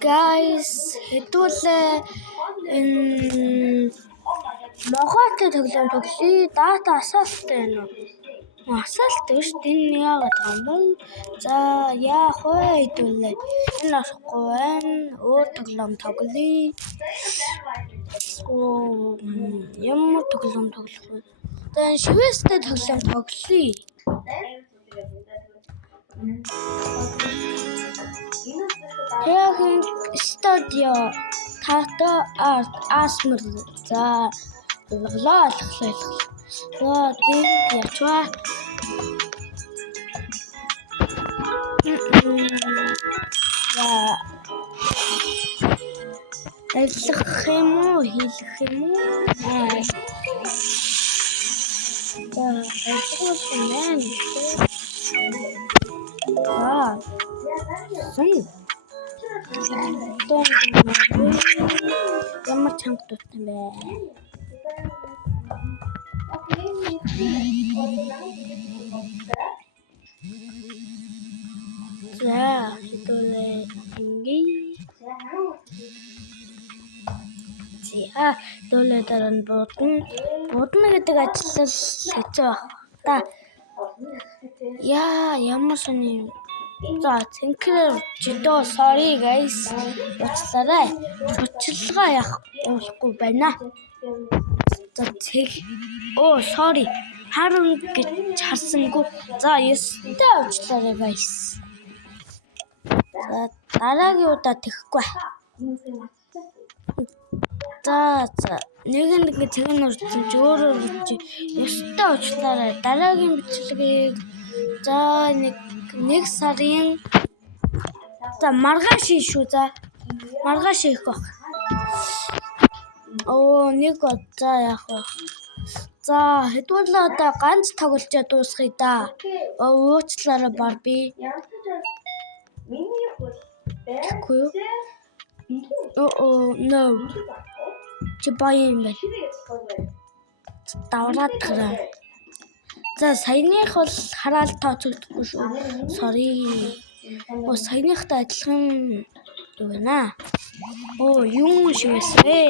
Guys, хэдүүлээ Монголын тоглоом тоглоё. Дата асаалттай байна уу? Асаалттай биш. Энэ яагаад байгаа юм бол за яах вэ хэдүүлээ. Энэ орохгүй байна. Өөр тоглоом тоглоё. Ямар тоглоом тоглох вэ? За шивэстэй тоглоом тоглоё. Тэгийн студио тато арт асмэр за лглаа. За тийм ячва. За хэлэх юм уу? За ямар чанга дутсан бэ? За хэдүүлээ ингээ. Хэдүүлээ дараа нь будна гэдэг ажил хэцүү та. Ямар сони. За цэнхэр жидoo sorry guys. Уучлаарай. Өчлөгөө явахгүй байна. За sorry. Харин гэж харсангүй. За ёстой уучлаарай guys. За дараагийн удаа тэхгүй. За нэг цагаан урдсан ч өөрөө ёстой уучлаарай. Дараагийн бичлэгийг за нэг сарын за маргааш шүү. За маргааш хийх баг. За яах вэ? За хэдүүлээ одоо ганц тоглолцоо дуусгая да. Уучлаарай Барби. Тэгэхгүй юу? No. Чи баян байна. Давраад гараа. За саяных бол хараал тооцогдохгүй шүү. Sorry. Саяныхтай адилхан юу байна? Юу шивээс вэ?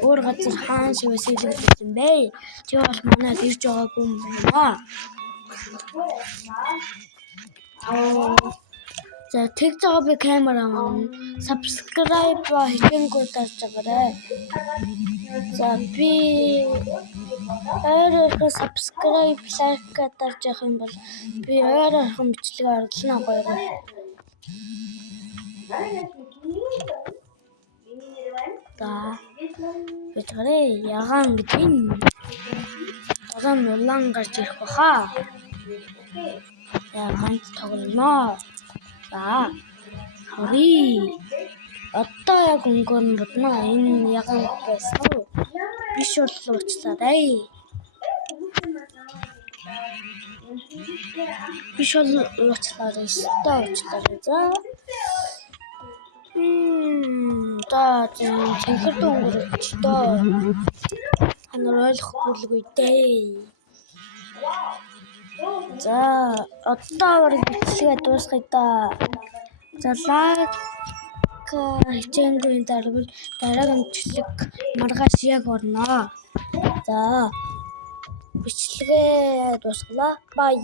Өөр газар хаан шивээс илэрсэн бэ? Чи бол манайд ирж байгаагүй юм байна. За тэг жага би камера маань subscribe хийгээгүй дарж байгаарай. За би өөрөө subscribe like дарж явах юм бол би өөрөө бичлэгээ оруулна гоё. За бичгээрээ ягаан гэдэг юм. Одоо улаан гарч ирэх баха. Ганц тоглоно. За одоо яг өнгөөр нь бодно. Энэ ягаан байсан уу? Биш бол уучлаарай. За. Цэнхэр дөнгөрч дөө. Ханаар ойлгохгүй л үгүй дээ. За одоо бичлэгээ дуусгая да. За лайк хичээнгүй дараагийн бичлэг маргааш яг орно. За бичлэгээ дуусглаа. Bye.